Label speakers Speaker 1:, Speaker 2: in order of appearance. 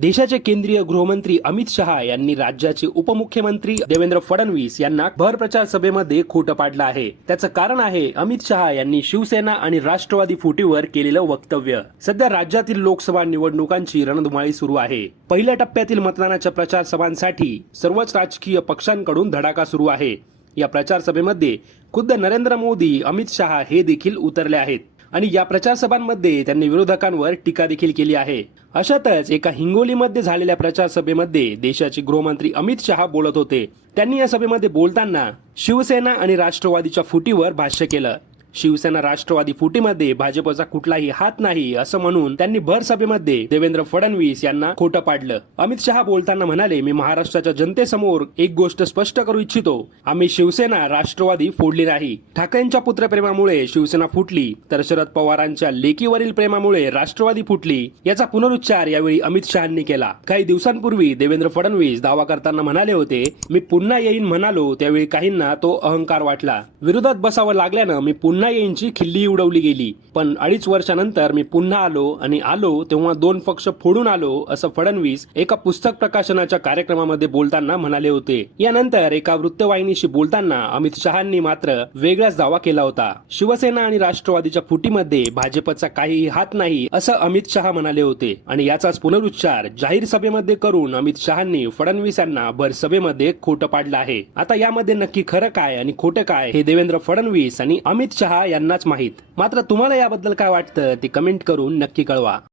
Speaker 1: देशाचे केंद्रीय गृहमंत्री अमित शहा यांनी राज्याचे उपमुख्यमंत्री देवेंद्र फडणवीस यांना भर प्रचार सभेमध्ये खोटं पाडलं आहे. त्याचं कारण आहे अमित शहा यांनी शिवसेना आणि राष्ट्रवादी फुटीवर केलेलं वक्तव्य. सध्या राज्यातील लोकसभा निवडणुकांची रणधुमाळी सुरू आहे. पहिल्या टप्प्यातील मतदानाच्या प्रचार सभांसाठी सर्वच राजकीय पक्षांकडून धडाका सुरू आहे. या प्रचार सभेमध्ये खुद्द नरेंद्र मोदी अमित शहा हे देखील उतरले आहेत. आणि या प्रचारसभांमध्ये त्यांनी विरोधकांवर टीका देखील केली आहे. अशातच एका हिंगोलीमध्ये झालेल्या प्रचारसभेमध्ये देशाचे गृहमंत्री अमित शहा बोलत होते. त्यांनी या सभेमध्ये बोलताना शिवसेना आणि राष्ट्रवादीच्या फुटीवर भाष्य केलं. शिवसेना राष्ट्रवादी फुटीमध्ये भाजपचा कुठलाही हात नाही असं म्हणून त्यांनी भर सभेमध्ये देवेंद्र फडणवीस यांना खोटं पाडलं. अमित शहा बोलताना म्हणाले मी महाराष्ट्राच्या जनतेसमोर एक गोष्ट स्पष्ट करू इच्छितो. आम्ही शिवसेना राष्ट्रवादी फोडली नाही. ठाकरेंच्या पुत्रप्रेमामुळे शिवसेना फुटली तर शरद पवारांच्या लेकीवरील प्रेमामुळे राष्ट्रवादी फुटली याचा पुनरुच्चार यावेळी अमित शहांनी केला. काही दिवसांपूर्वी देवेंद्र फडणवीस दावा करताना म्हणाले होते मी पुन्हा येईन म्हणालो त्यावेळी काहींना तो अहंकार वाटला. विरोधात बसावं लागल्यानं मी पुन्हा येईनची खिल्ली उडवली गेली. पण अडीच वर्षानंतर मी पुन्हा आलो आणि आलो तेव्हा दोन पक्ष फोडून आलो असं फडणवीस एका पुस्तक प्रकाशनाच्या कार्यक्रमामध्ये बोलताना म्हणाले होते. यानंतर एका वृत्तवाहिनीशी बोलताना अमित शहांनी मात्र वेगळाच दावा केला होता. शिवसेना आणि राष्ट्रवादीच्या फुटीमध्ये भाजपचा काहीही हात नाही असं अमित शहा म्हणाले होते. आणि याचाच पुनरुच्चार जाहीर सभेमध्ये करून अमित शहांनी फडणवीस यांना भर सभेमध्ये खोटं पाडलं आहे. आता यामध्ये नक्की खरं काय आणि खोटं काय हे देवेंद्र फडणवीस आणि अमित शहा शहा यांनाच माहीत. मात्र तुम्हाला याबद्दल काय वाटतं ते कमेंट करून नक्की कळवा.